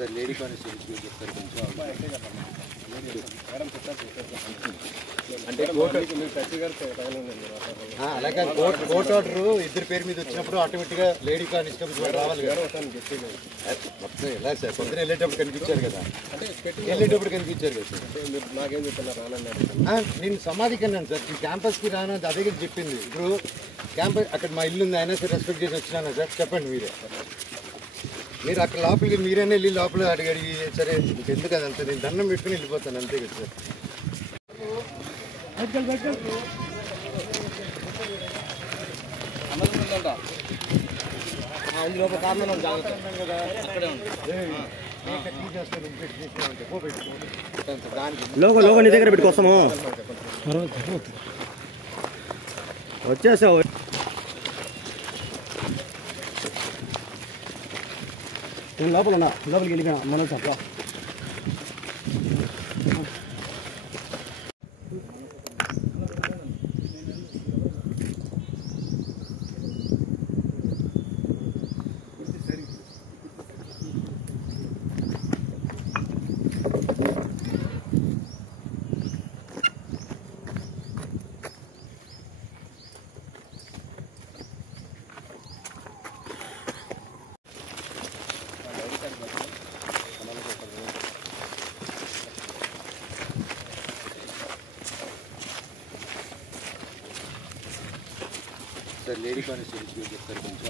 sir lady కానిస్టేబుల్కి చెప్తారు కొంచెం అంటే అలాగే కోర్టు ఆర్డర్ ఇద్దరు పేరు మీద వచ్చినప్పుడు ఆటోమేటిక్గా లేడీ కానిస్టేబుల్స్ రావాలి కదా మొత్తం ఎలా సార్ పొద్దున వెళ్ళేటప్పుడు కనిపించారు కదా వెళ్ళేటప్పుడు కనిపించారు కదా సార్ నాకేం చెప్తున్నారు నేను సమాధికి అన్నాను సార్ ఈ క్యాంపస్కి రాను అదే కదా చెప్పింది ఇప్పుడు క్యాంపస్ అక్కడ మా ఇల్లు ఉంది అయినా సరే రెస్పెక్ట్ చేసి వచ్చినాను సార్ చెప్పండి మీరే మీరు అక్కడ లోపలికి మీరైనా వెళ్ళి లోపల అడిగి సరే మీకు ఎందుకు అదంతా నేను దండం పెట్టుకుని వెళ్ళిపోతాను అంతే కదా సార్ లోగో లోగో నీ దగ్గర పెట్టుకోస్తాము వచ్చేసావు లోపల ఉన్నా లోపలికి వెళ్ళినా మనం చెప్ప సార్ లేడీ కానిస్టేబుల్కి చెప్తారు కొంచెం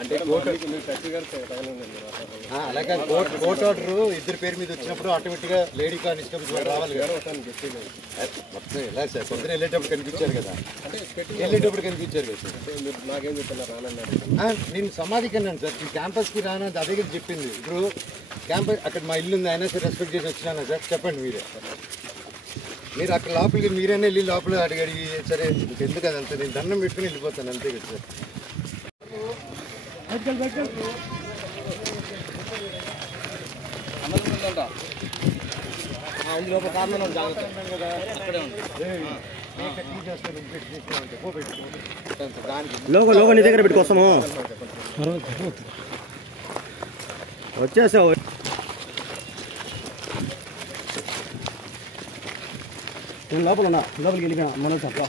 అంటే అలాగే కోర్టు ఆర్డర్ ఇద్దరు పేరు మీద వచ్చినప్పుడు ఆటోమేటిక్గా లేడీ కానిస్టేబుల్స్ రావాలి కదా మొత్తం ఎలా సార్ పొద్దున వెళ్ళేటప్పుడు కనిపించారు కదా వెళ్ళేటప్పుడు కనిపించారు కదా సార్ నాకేం చెప్తున్నారు నేను సమాధికి అన్నాను సార్ ఈ క్యాంపస్కి రాను అదే కదా చెప్పింది ఇప్పుడు క్యాంపస్ అక్కడ మా ఇల్లు ఉంది అయినా సరే రెస్పెక్ట్ చేసి వచ్చినాను సార్ చెప్పండి మీరే మీరు అక్కడ లోపలికి మీరైనా వెళ్ళి లోపల అడిగి సరే మీకు ఎందుకు అదంతా నేను దండం పెట్టుకుని వెళ్ళిపోతాను అంతే కదా సార్ లోగో లోగో నీ దగ్గర పెట్టుకోస్తాము వచ్చేసావు లోపల ఉన్నా లోపలికి వెళ్ళినా మనం చెప్ప